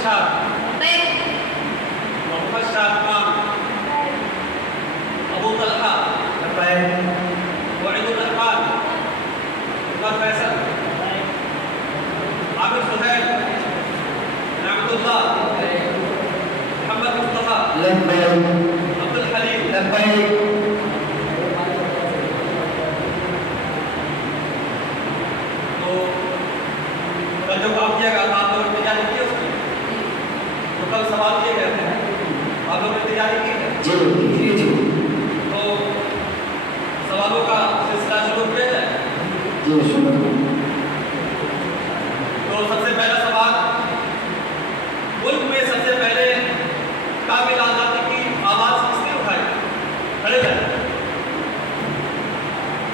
इरशाद, मोहम्मद शाहजहां, अबू तलहा, वहीदुर रहमान, उमर फैसल, आमिर सुहैल, अब्दुल्लाह, मोहम्मद मुस्तफा, अब्दुल हलीम, तो कल जो काम किया गया था आप लोगों ने तैयारी की है उसकी? तो कल सवाल किए गए थे, आप लोगों ने तैयारी की है? जी जी। तो सवालों का सिलसिला शुरू किया जाए। जी शुरू। तो सबसे पहला सवाल, मुल्क में सबसे पहले काबिल आज़ादी की आवाज़ किसने उठाई? खड़े रहे।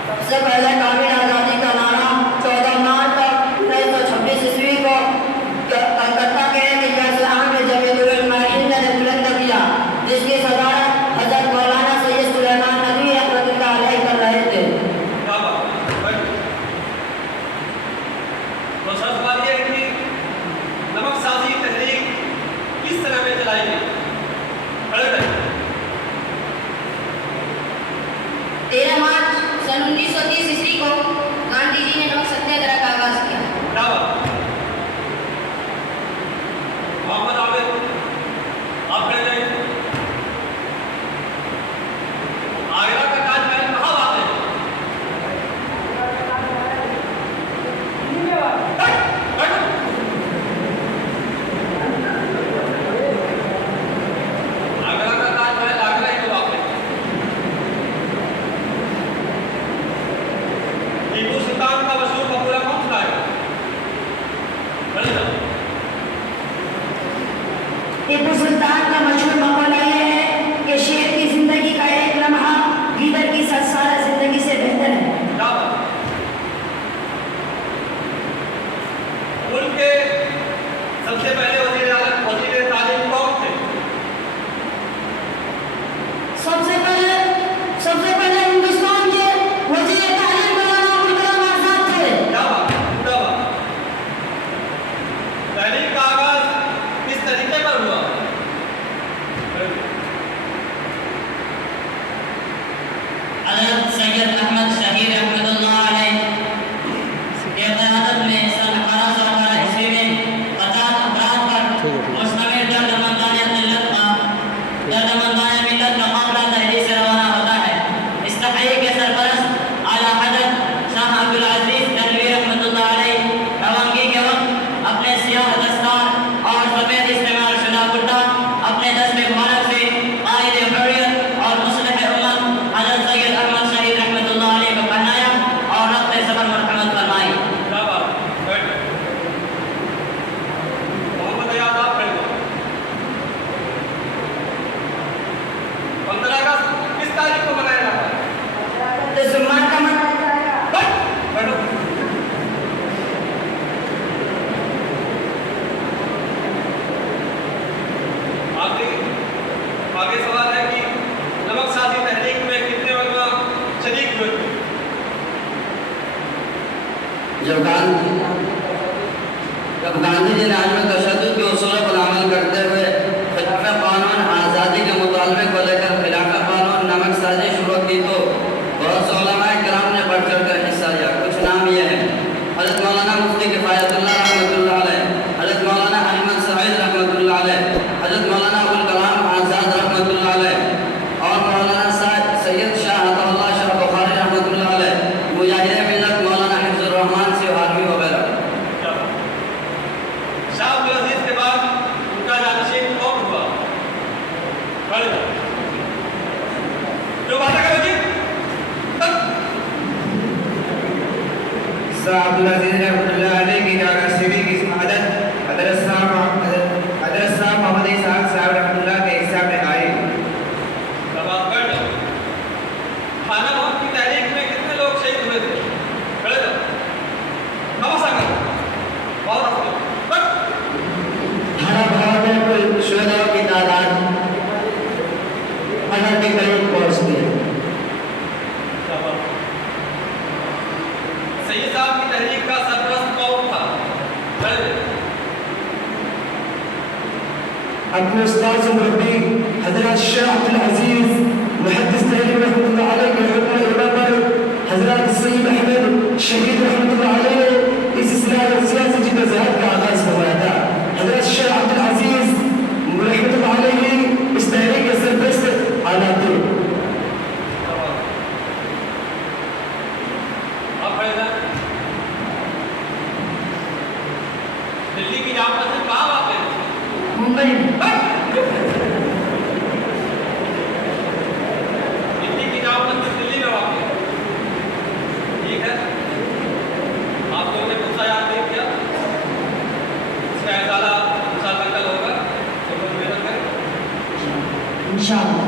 सबसे पहले काबिल आज़ादी का नारा 14 मार्च 1926 ईस्वी को कलकत्ता के एक इजलास में जमीयतुल उलमा हिंद ने बुलंद किया, जिसकी सदारत हज़रत मौलाना सैयद सुलेमान नदवी रहमतुल्लाह अलैह कर रहे थे। क्या बात है? तो सवाल ये है कि नमकसाजी तहरीक किस तरह में चलाई गई? खड़े रहे। 13 मार्च सन 1930 ईस्वी को गांधी जी ने नमक सत्याग्रह का आगाज किया। क्या बात? मोहम्मद आबिद, आप खड़े रहे। आगरा का ताजमहल कहाँ वाक़ है? बैठो। आगरा का ताजमहल आगरा ही तो वाक़ है। टीपू सुल्तान का मशहूर मकबरा कौन सुनाएगा? खड़े रहो। टीपू सुल्तान का मशहूर मकबरा यह है कि शेर की जिंदगी का एक लम्हा गीदड़ की सारा जिंदगी से बेहतर है। क्या बात? मुल्क के सबसे पहले वज़ीर तालीम कौन थे? सबसे पहले हिंदुस्तान के वज़ीर तालीम मौलाना अबुल कलाम आज़ाद थे। क्या बात? क्या बात? तहरीक का आगाज किस तरीके पर हुआ? हज़रत सैयद अहमद शहीद रहमतुल्लाह अलैह के क़यादत में सन 1818 ईस्वी में 50 अफराद पर मुश्तमिल दर्द-ए-मिल्लत का काफ़िला दिल्ली से रवाना होता है। इस तहरीक के सरपरस्त आला हज़रत शाह अब्दुल अज़ीज़ दहलवी रहमतुल्लाह अलैह रवानगी के वक्त अपने सियाह दस्तार और सफ़ेद इस्तेमाल शुदा कुर्ता अपने दस्ते मुबारक से कायदे हुर्रियत और मुस्लिह उम्मत हज़रत सैयद अहमद शहीद रहमतुल्लाह अलैह को पहनाया और रब्ते सबर मरहमत फरमाई। क्या बात? बैठो। मोहम्मद अयाज, आप खड़े रहो। 15 अगस्त किस तारीख को मनाया जाता है? जुम्मन का बैठो। आगे सवाल है कि नमकसाजी तहरीक में कितने उलमा शरीक हुए थे? जब गांधी जी ने आज़म तशद्दुद के उसूलों पर अमल करते हुए खिलाफत कानून आज़ादी के मुतालबे को लेकर खिलाफत कानून नमकसाजी शुरू की तो बहुत से उलमाए किराम ने बढ़ चढ़ कर हिस्सा लिया। कुछ नाम ये हैं: हज़रत मौलाना मुफ्ती किफ़ायतुल्लाह रहमतुल्लाह अलैह, हज़रत मौलाना अहमद सईद रहमतुल्लाह अलैह, हज़रत मौलाना अबुल कलाम आज़ाद रहमतुल्लाह अलैह और मौलाना सैयद शाह अताउल्लाह शाह बुखारी रहमतुल्लाह अलैह, मुजाहिद मिल्लत मौलाना हिफ्ज़ुर रहमान सिवालवी वगैरह। शाह अब्दुल अज़ीज़ के बाद उनका जानशीन कौन हुआ? खड़े रहो। जो बात करो जी। शाह अब्दुल अज़ीज़ रहमतुल्लाह अलैह की जानशीनी की शहादत हज़रत शाह मोहम्मद इसहाक़ साहब रहमतुल्लाह के हिस्सा में आई। जवाब कर दो। खाना मोहम्मद की तहरीक में कितने लोग शहीद हुए थे? खड़े रहो। नमस्कार करो। बहुत अच्छा। थाना भवन में कुल शुहदाओं की तादाद 18 के करीब पहुंचती है। सईद साहब की तहरीक का सरपरस्त कौन था? खड़े रहो। अपने उस्ताद मुरब्बी हजरत शेख अब्दुल अजीज मुहद्दिस तहरीर रहमतुल्लाह अलैह के हुक्म इमाम पर हजरत सईद अहमद शहीद रहमतुल्लाह अलैह इस इस्लाही और सियासी जिद्दोजहद का आगाज फरमाया था। हजरत शेख अब्दुल अजीज रहमतुल्लाह अलैह इस तहरीक के सरपरस्त आला थे। अब खड़े ना। दिल्ली की जामा मस्जिद कहाँ वाक़ है? मुंबई में। दिल्ली की जामा मस्जिद दिल्ली में वाक़ है। ठीक है, आप लोगों ने मुद्दा याद नहीं किया, इसका इंशाअल्लाह कल होगा, तो मेहनत करें। इंशाअल्लाह।